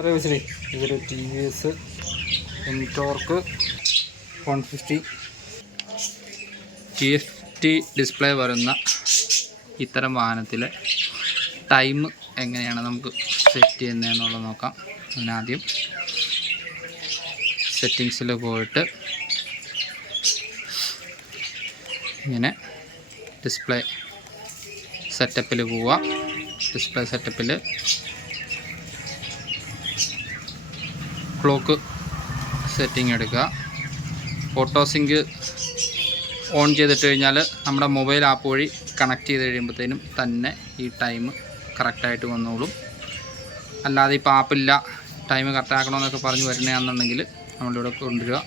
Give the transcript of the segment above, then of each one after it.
ഇതൊരു T V S Ntorq 150 TFT display വരുന്ന ഇത്തരം വാഹനത്തിലെ ടൈം എങ്ങനെയാണ് നമുക്ക് സെറ്റ് ചെയ്യുന്നതെന്നുള്ളത് നോക്കാം. അതിനാദ്യം സെറ്റിങ്സിൽ പോയിട്ട് ഇങ്ങനെ ഡിസ്പ്ലേ സെറ്റപ്പിൽ പോവുക. ഡിസ്പ്ലേ സെറ്റപ്പിൽ ക്ലോക്ക് സെറ്റിംഗ് എടുക്കുക. ഓട്ടോ സിങ്ക് ഓൺ ചെയ്തിട്ട് കഴിഞ്ഞാൽ നമ്മുടെ മൊബൈൽ ആപ്പ് വഴി കണക്ട് ചെയ്ത് കഴിയുമ്പോഴത്തേനും തന്നെ ഈ ടൈം കറക്റ്റായിട്ട് വന്നോളും. അല്ലാതെ ഇപ്പോൾ ആപ്പില്ല ടൈം കറക്റ്റാക്കണമെന്നൊക്കെ പറഞ്ഞ് വരുന്നതാണെന്നുണ്ടെങ്കിൽ നമ്മളിവിടെ കൊണ്ടുവരിക,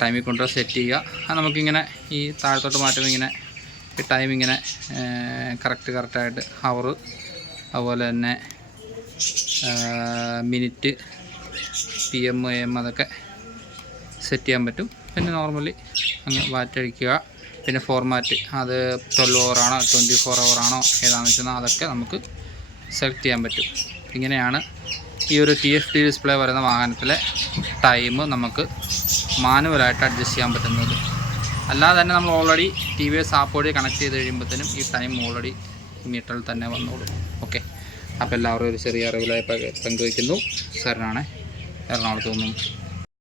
ടൈമിൽ കൊണ്ടുവരിക, സെറ്റ് ചെയ്യുക. അത് നമുക്കിങ്ങനെ ഈ താഴത്തോട്ട് മാറ്റുമ്പോൾ ഇങ്ങനെ ഈ ടൈം ഇങ്ങനെ കറക്റ്റായിട്ട് ഹവർ, അതുപോലെ തന്നെ മിനിറ്റ്, PM AM അതൊക്കെ സെറ്റ് ചെയ്യാൻ പറ്റും. പിന്നെ നോർമലി അങ്ങ് വാറ്റഴിക്കുക. പിന്നെ ഫോർമാറ്റ് അത് 12 hour 24 hour ഏതാണെന്ന് വെച്ചാൽ അതൊക്കെ നമുക്ക് സെലക്ട് ചെയ്യാൻ പറ്റും. ഇങ്ങനെയാണ് ഈ ഒരു TFT ഡിസ്പ്ലേ വരുന്ന വാഹനത്തിലെ ടൈം നമുക്ക് മാനുവലായിട്ട് അഡ്ജസ്റ്റ് ചെയ്യാൻ പറ്റുന്നത്. അല്ലാതെ തന്നെ നമ്മൾ ഓൾറെഡി TVS ആപ്പ് വഴി കണക്ട് ചെയ്ത് കഴിയുമ്പോഴത്തേനും ഈ ടൈം ഓൾറെഡി മീറ്ററിൽ തന്നെ വന്നോളും. ഓക്കെ, അപ്പോൾ എല്ലാവരും ഒരു ചെറിയ അറിവിലായി പങ്കുവയ്ക്കുന്നു. സാറിനാണ് എറണാകുളത്ത് നിന്നും.